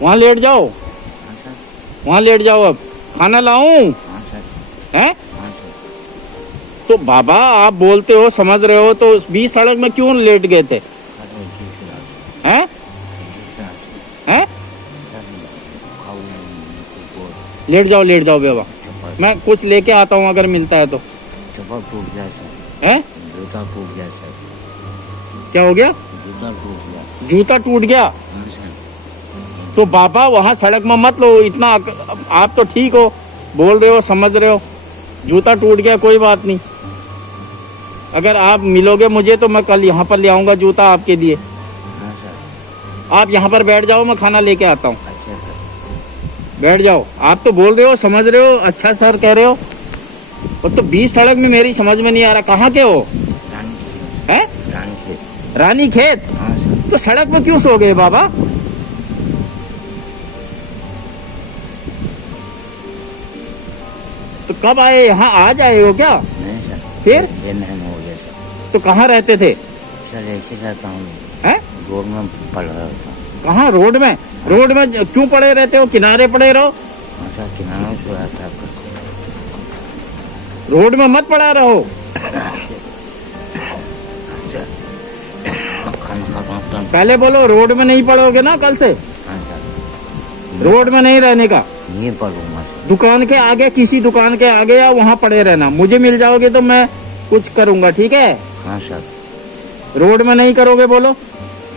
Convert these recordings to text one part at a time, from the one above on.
वहाँ लेट जाओ, हाँ सर। वहाँ लेट जाओ। अब खाना लाऊं? हाँ सर। हैं? हाँ सर। तो बाबा आप बोलते हो, समझ रहे हो, तो बीच सड़क में क्यों लेट गए थे? अरे दूसरा हैं? दूसरा हैं? सर खाऊ लेट जाओ, लेट जाओ बाबा, चप्पल मैं कुछ लेके आता हूँ अगर मिलता है तो। चप्पल टूट गया सर। हैं? जूता टूट गया सर। क्या हो गया? जूता टूट गया। जूता टूट गया? हाँ सर। तो बाबा वहाँ सड़क में मत लो इतना। आप तो ठीक हो, बोल रहे हो, समझ रहे हो। जूता टूट गया, कोई बात नहीं। अगर आप मिलोगे मुझे तो मैं कल यहाँ पर ले आऊँगा जूता आपके लिए। हाँ सर। आप यहाँ पर बैठ जाओ, मैं खाना लेके आता हूँ। अच्छा सर। बैठ जाओ। आप तो बोल रहे हो, समझ रहे हो, अच्छा सर कह रहे हो। वो तो बीच सड़क में मेरी समझ में नहीं आ रहा, कहाँ के हो? रानी हैं? रानी खेत। रानी खेत? हाँ सर। तो सड़क में क्यों सो गए बाबा? तो कब आए यहाँ? आज आए हो क्या? नहीं सर। फिर? ये नहीं हो गया सर। तो कहाँ रहते थे? सर ऐसे रहता हूँ, हैं? रोड में पड़ रहा था। कहाँ? रोड में? रोड में क्यों पड़े रहते हो? किनारे पड़े रहो। हाँ सर, किनारे से रहा था। रोड में मत पड़ा रहो। खाना खाता हूँ। पहले बोलो रोड में नहीं पड़ोगे ना कल से। हाँ सर। रोड में नहीं रहने का। ये पढ़ूंगा सर। दुकान के आगे, किसी दुकान के आगे या वहाँ पड़े रहना। मुझे मिल जाओगे तो मैं कुछ करूँगा, ठीक है? हाँ सर। रोड में नहीं करोगे, बोलो।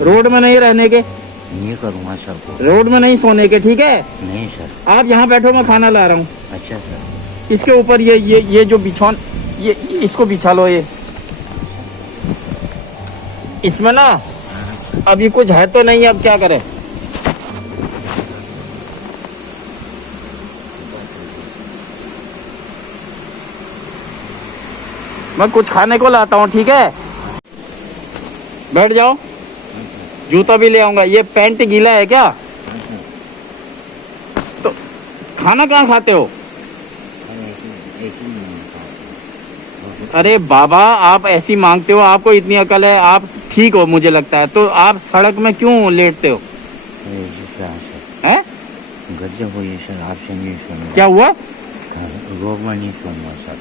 रोड में नहीं रहने के, ये करूँगा सर को। रोड में नहीं सोने के, ठीक है? नहीं सर। आप यहाँ बैठो, मैं खाना ला रहा हूँ। अच्छा सर। इसके ऊपर ये जो बिछौन, ये इसको बिछा लो। ये इसमें ना अभी कुछ है तो नहीं, अब क्या करें? मैं कुछ खाने को लाता हूँ, ठीक है? बैठ जाओ। जूता भी ले आऊंगा। ये पैंट गीला है क्या? तो खाना कहाँ खाते हो? अरे बाबा आप ऐसी मांगते हो, आपको इतनी अकल है, आप ठीक हो मुझे लगता है, तो आप सड़क में क्यों लेटते हो? हैं? गजब हुई सर, आपसे नहीं सुनूंगा। क्या हुआ? रोड में नहीं सुनूंगा सर।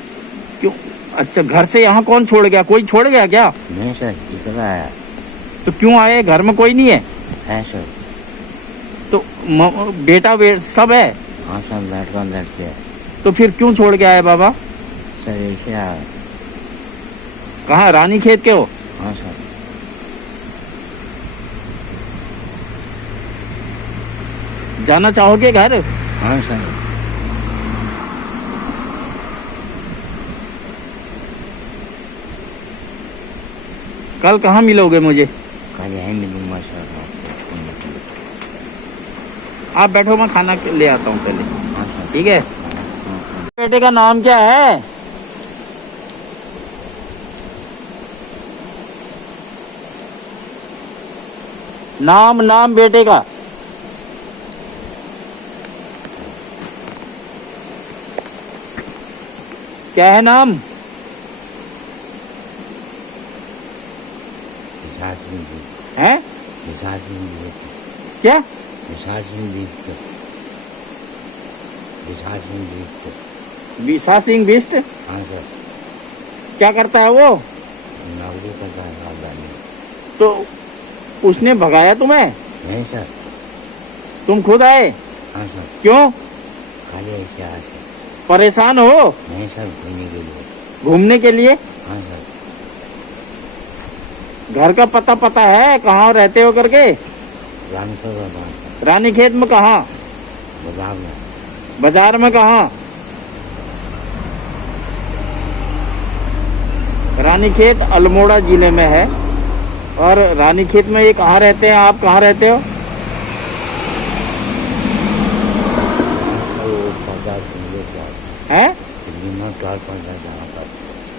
क्यों? अच्छा, घर से यहाँ कौन छोड़ गया? कोई छोड़ गया क्या? नहीं सर, इतना आया। तो क्यों आए? घर में कोई नहीं है? है सर। तो बेटा सब है? हाँ सर, लड़के है। तो फिर क्यों छोड़ के आए बाबा? सर ऐसे आया। कहाँ? रानी खेत के हो? हाँ सर। जाना चाहोगे घर? हाँ सर। कल कहाँ मिलोगे मुझे? कल यहीं मिलूंगा सर। आप बैठो, मैं खाना ले आता हूँ पहले, हाँ सर। ठीक है? हाँ। बेटे का नाम क्या है? नाम बेटे का। क्या है नाम? हैं? क्या? विशा सिंह बिष्ट? हाँ सर। क्या करता है वो? नौकरी करता है राजधानी। तो उसने भगाया तुम्हें? नहीं सर। तुम खुद आए? हाँ सर। क्यों? खाली ऐसे आया सर। परेशान हो? नहीं सर, घूमने के लिए। घूमने के लिए? हाँ सर। घर का पता है कहाँ रहते हो करके? रामेश्वर। रानी खेत में कहाँ? बाजार में। बाजार में कहाँ? रानी खेत अल्मोड़ा जिले में है। और रानी खेत में ये कहाँ रहते हैं? आप कहाँ रहते हो? हैं?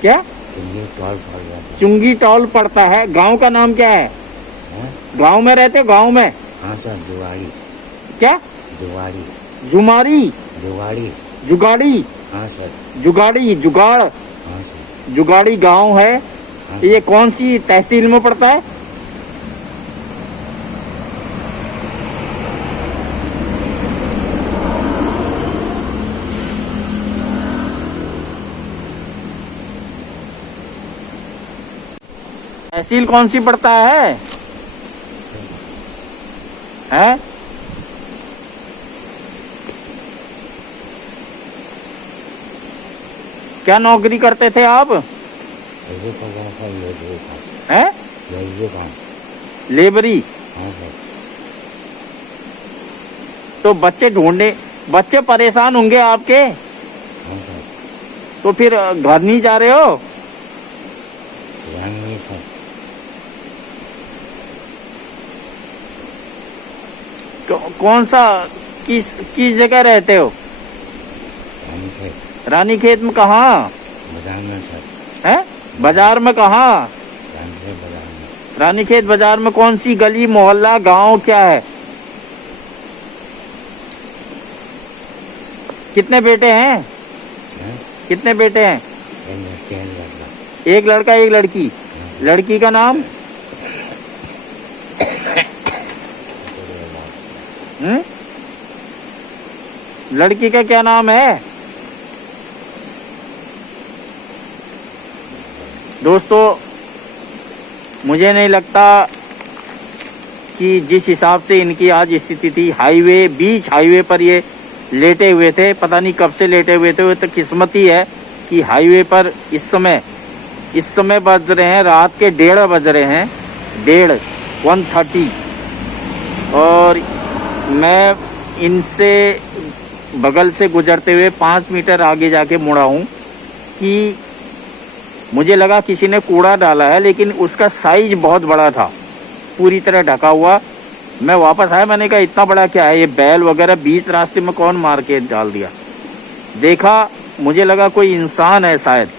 क्या? चुंगी टॉल पड़ता है। गांव का नाम क्या है? गांव में रहते हो? गांव में? हाँ सर, जुगाड़ी। क्या? जुगाड़ी। जुमारी? जुगाड़ी। जुगाड़ी? हाँ सर। जुगाड़ी, जुगाड़। हाँ सर। जुगाड़ी गांव है। हाँ। ये कौन सी तहसील में पड़ता है? तहसील कौन सी पड़ता है? हैं? क्या नौकरी करते थे आप? ये पता था, ये था, हैं? ये काम। लेबरी। हाँ सर। तो बच्चे परेशान होंगे आपके, हाँ सर। तो फिर घर नहीं जा रहे हो? ध्यान नहीं था। कौन सा किस जगह रहते हो? ध्यान से रानीखेत में कहाँ? बाजार में सर। है? बाजार में कहाँ? ध्यान से बाजार में। रानीखेत बाजार में कौन सी गली, मोहल्ला, गांव क्या है? कितने बेटे हैं? हैं? कितने बेटे हैं? एक लड़का। एक लड़की। लड़की का नाम? लड़की का क्या नाम है? दोस्तों, मुझे नहीं लगता कि जिस हिसाब से इनकी आज स्थिति थी, बीच हाईवे पर ये लेटे हुए थे, पता नहीं कब से लेटे हुए थे। वो तो किस्मत ही है कि हाईवे पर इस समय बज रहे हैं रात के 1:30 बज रहे हैं, 1:30 और मैं इनसे बगल से गुजरते हुए 5 मीटर आगे जाके मुड़ा हूँ कि मुझे लगा किसी ने कूड़ा डाला है, लेकिन उसका साइज बहुत बड़ा था, पूरी तरह ढका हुआ। मैं वापस आया, मैंने कहा इतना बड़ा क्या है, ये बैल वगैरह बीच रास्ते में कौन मार के डाल दिया। देखा, मुझे लगा कोई इंसान है शायद।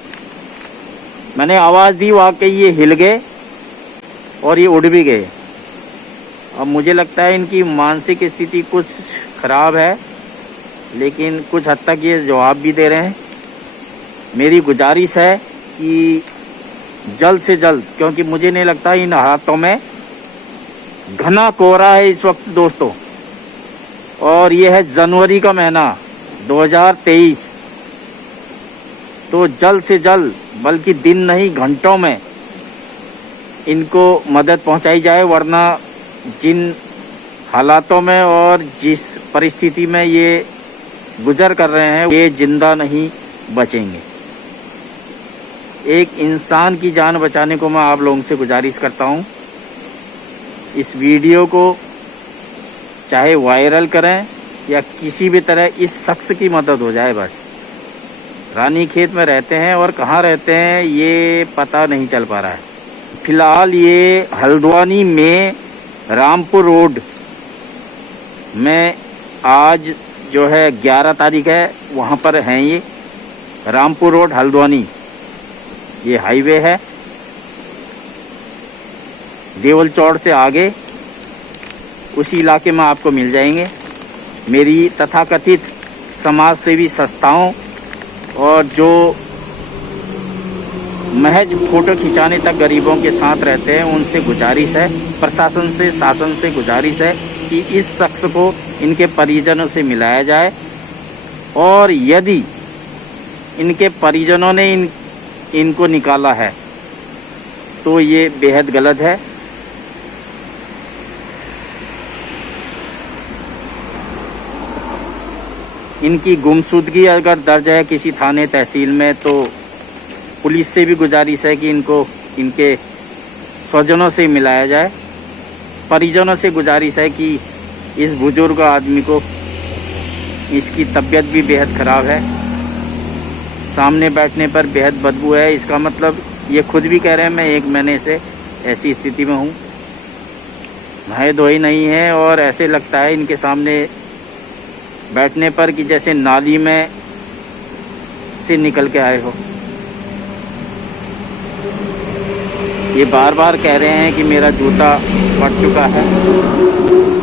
मैंने आवाज़ दी, वाकई ये हिल गए और ये उड़ भी गए। अब मुझे लगता है इनकी मानसिक स्थिति कुछ खराब है, लेकिन कुछ हद तक ये जवाब भी दे रहे हैं। मेरी गुजारिश है कि जल्द से जल्द, क्योंकि मुझे नहीं लगता इन हालातों में, घना कोहरा है इस वक्त दोस्तों, और ये है जनवरी का महीना 2023। तो जल्द से जल्द, बल्कि दिन नहीं घंटों में इनको मदद पहुंचाई जाए, वरना जिन हालातों में और जिस परिस्थिति में ये गुजर कर रहे हैं, ये जिंदा नहीं बचेंगे। एक इंसान की जान बचाने को मैं आप लोगों से गुजारिश करता हूँ, इस वीडियो को चाहे वायरल करें या किसी भी तरह इस शख्स की मदद हो जाए बस। रानीखेत में रहते हैं और कहाँ रहते हैं ये पता नहीं चल पा रहा है। फिलहाल ये हल्द्वानी में रामपुर रोड में आज जो है 11 तारीख है, वहाँ पर हैं ये। रामपुर रोड हल्द्वानी, ये हाईवे है। देवल चौड़ से आगे उसी इलाके में आपको मिल जाएंगे। मेरी तथाकथित समाज सेवी संस्थाओं और जो महज फ़ोटो खिंचाने तक गरीबों के साथ रहते हैं, उनसे गुजारिश है, प्रशासन से, शासन से गुजारिश है कि इस शख्स को इनके परिजनों से मिलाया जाए, और यदि इनके परिजनों ने इनको निकाला है तो ये बेहद गलत है। इनकी गुमशुदगी अगर दर्ज है किसी थाने तहसील में, तो पुलिस से भी गुजारिश है कि इनको इनके स्वजनों से मिलाया जाए। परिजनों से गुजारिश है कि इस बुजुर्ग आदमी को, इसकी तबीयत भी बेहद ख़राब है, सामने बैठने पर बेहद बदबू है। इसका मतलब ये खुद भी कह रहे हैं मैं 1 महीने से ऐसी स्थिति में हूँ, नहाए धोए नहीं है, और ऐसे लगता है इनके सामने बैठने पर कि जैसे नाली में से निकल के आए हो। ये बार बार कह रहे हैं कि मेरा जूता फट चुका है।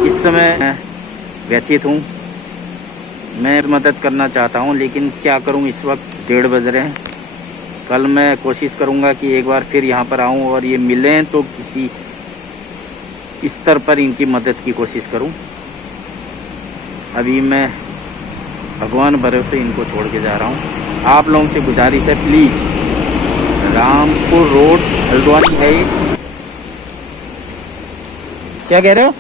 इस समय मैं व्यथित हूँ, मैं मदद करना चाहता हूँ, लेकिन क्या करूँ, इस वक्त 1:30 बज रहे हैं। कल मैं कोशिश करूँगा कि एक बार फिर यहाँ पर आऊँ और ये मिलें तो किसी स्तर पर इनकी मदद की कोशिश करूँ। अभी मैं भगवान भरोसे इनको छोड़ के जा रहा हूँ। आप लोगों से गुजारिश है, प्लीज़, रामपुर रोड हल्द्वानी है ये, क्या कह रहे हो?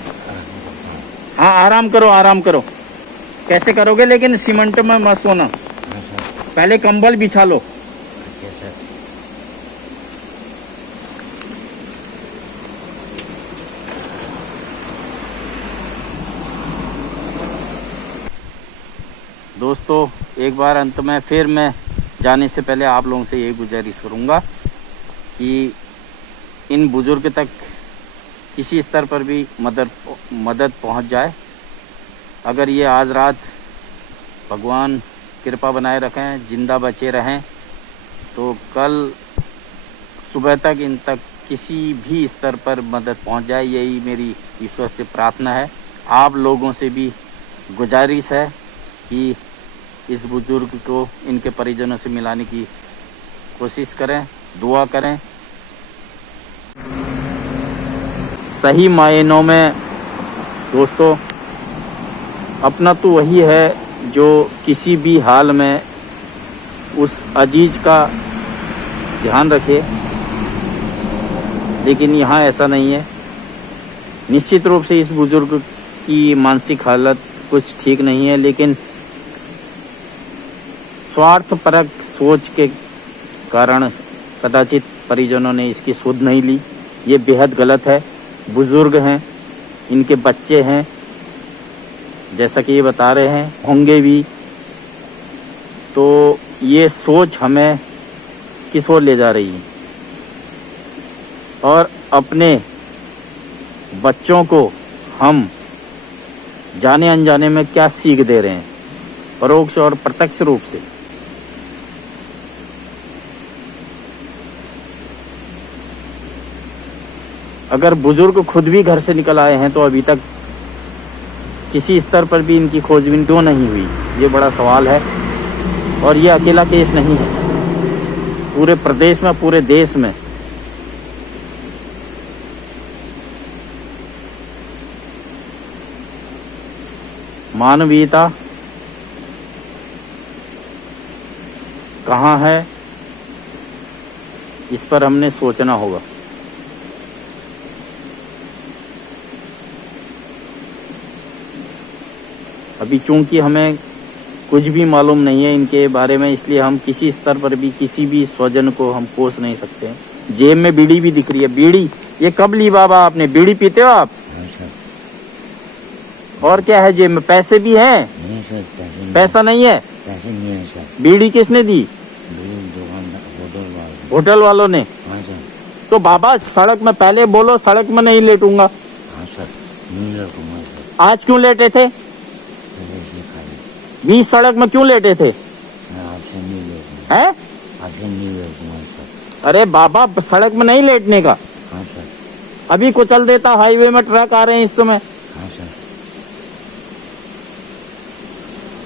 हाँ आराम करो, आराम करो। कैसे करोगे? लेकिन सीमेंट में मत सोना, हाँ सर। पहले कंबल बिछा लो। अच्छा सर। दोस्तों एक बार अंत में फिर मैं जाने से पहले आप लोगों से यही गुजारिश करूँगा कि इन बुज़ुर्ग तक किसी स्तर पर भी मदद पहुंच जाए। अगर ये आज रात भगवान कृपा बनाए रखें, जिंदा बचे रहें, तो कल सुबह तक इन तक किसी भी स्तर पर मदद पहुंच जाए, यही मेरी ईश्वर से प्रार्थना है। आप लोगों से भी गुजारिश है कि इस बुज़ुर्ग को इनके परिजनों से मिलाने की कोशिश करें, दुआ करें। सही मायनों में दोस्तों अपना तो वही है जो किसी भी हाल में उस अजीज का ध्यान रखे, लेकिन यहाँ ऐसा नहीं है। निश्चित रूप से इस बुज़ुर्ग की मानसिक हालत कुछ ठीक नहीं है, लेकिन स्वार्थपरक सोच के कारण कदाचित परिजनों ने इसकी सुध नहीं ली। ये बेहद गलत है। बुज़ुर्ग हैं, इनके बच्चे हैं, जैसा कि ये बता रहे हैं, होंगे भी। तो ये सोच हमें किस ओर ले जा रही है, और अपने बच्चों को हम जाने अनजाने में क्या सीख दे रहे हैं, परोक्ष और प्रत्यक्ष रूप से। अगर बुजुर्ग खुद भी घर से निकल आए हैं तो अभी तक किसी स्तर पर भी इनकी खोजबीन क्यों नहीं हुई, ये बड़ा सवाल है। और ये अकेला केस नहीं है, पूरे प्रदेश में, पूरे देश में मानवीयता कहाँ है, इस पर हमने सोचना होगा। अभी चूंकि हमें कुछ भी मालूम नहीं है इनके बारे में, इसलिए हम किसी स्तर पर भी किसी भी स्वजन को हम कोस नहीं सकते। जेब में बीड़ी भी दिख रही है। बीड़ी ये कब ली बाबा आपने? बीड़ी पीते हो आप? हाँ सर। और क्या है जेब में? पैसे भी हैं? नहीं सर, पैसा नहीं है? पैसे नहीं है सर। बीड़ी किसने दी? होटल वालों ने। हाँ सर। तो बाबा सड़क में, पहले बोलो सड़क में नहीं लेटूंगा। हाँ सर, नहीं लेटूंगा सर। आज क्यों लेटे थे? बीच सड़क में क्यों लेटे थे? आपसे नहीं लेटूंगा। हैं? आपसे नहीं लेटूंगा सर। अरे बाबा सड़क में नहीं लेटने का। हाँ सर। अभी कुचल देता, हाईवे में ट्रक आ रहे हैं इस समय। हाँ सर।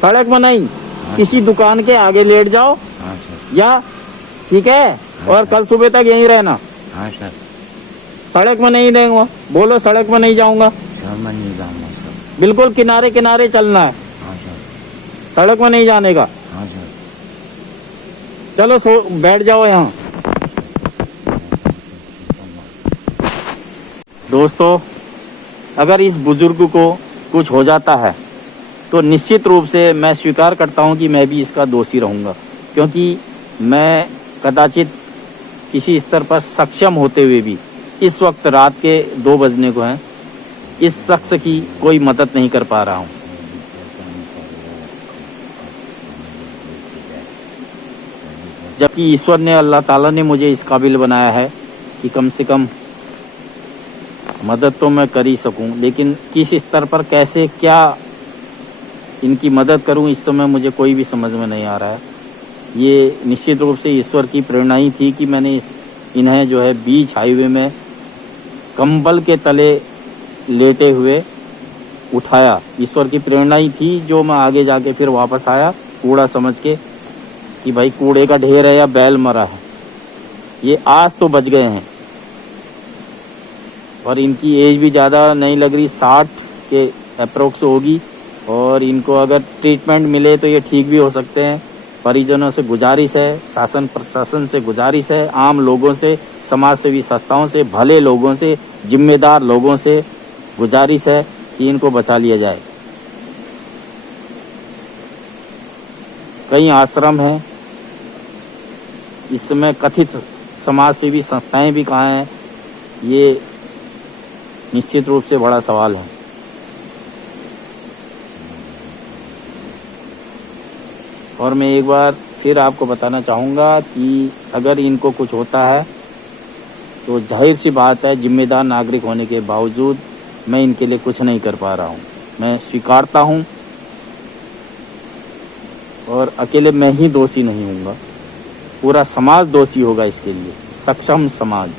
सड़क में नहीं, हाँ किसी दुकान के आगे लेट जाओ। हाँ सर। या ठीक है, हाँ और सर। कल सुबह तक यहीं रहना। हाँ सर। सड़क में नहीं रहूंगा, बोलो सड़क में नहीं जाऊंगा। सर मैं नहीं जाऊंगा सर। बिल्कुल किनारे किनारे चलना है, हाँ सर। सड़क में नहीं जाने का। हाँ सर। चलो सो बैठ जाओ यहाँ। दोस्तों अगर इस बुजुर्ग को कुछ हो जाता है तो निश्चित रूप से मैं स्वीकार करता हूँ कि मैं भी इसका दोषी रहूँगा, क्योंकि मैं कदाचित किसी स्तर पर सक्षम होते हुए भी इस वक्त रात के 2 बजने को हैं, इस शख्स की कोई मदद नहीं कर पा रहा हूँ। जबकि ईश्वर ने, अल्लाह ताला ने मुझे इस काबिल बनाया है कि कम से कम मदद तो मैं कर ही सकूं, लेकिन किस स्तर पर कैसे क्या इनकी मदद करूं, इस समय मुझे कोई भी समझ में नहीं आ रहा है। ये निश्चित रूप से ईश्वर की प्रेरणा ही थी कि मैंने इन्हें जो है बीच हाईवे में कंबल के तले लेटे हुए उठाया। ईश्वर की प्रेरणा ही थी, जो मैं आगे जाके फिर वापस आया कूड़ा समझ के कि भाई कूड़े का ढेर है या बैल मरा है। ये आज तो बच गए हैं, और इनकी एज भी ज़्यादा नहीं लग रही, 60 के अप्रोक्स होगी, और इनको अगर ट्रीटमेंट मिले तो ये ठीक भी हो सकते हैं। परिजनों से गुजारिश है, शासन प्रशासन से गुजारिश है, आम लोगों से, समाज सेवी संस्थाओं से, भले लोगों से, जिम्मेदार लोगों से गुजारिश है कि इनको बचा लिया जाए। कई आश्रम हैं, इसमें कथित समाज सेवी संस्थाएं भी कहाँ हैं, ये निश्चित रूप से बड़ा सवाल है। और मैं एक बार फिर आपको बताना चाहूँगा कि अगर इनको कुछ होता है तो जाहिर सी बात है, जिम्मेदार नागरिक होने के बावजूद मैं इनके लिए कुछ नहीं कर पा रहा हूँ। मैं स्वीकारता हूँ और अकेले मैं ही दोषी नहीं हूँगा, पूरा समाज दोषी होगा इसके लिए, सक्षम समाज।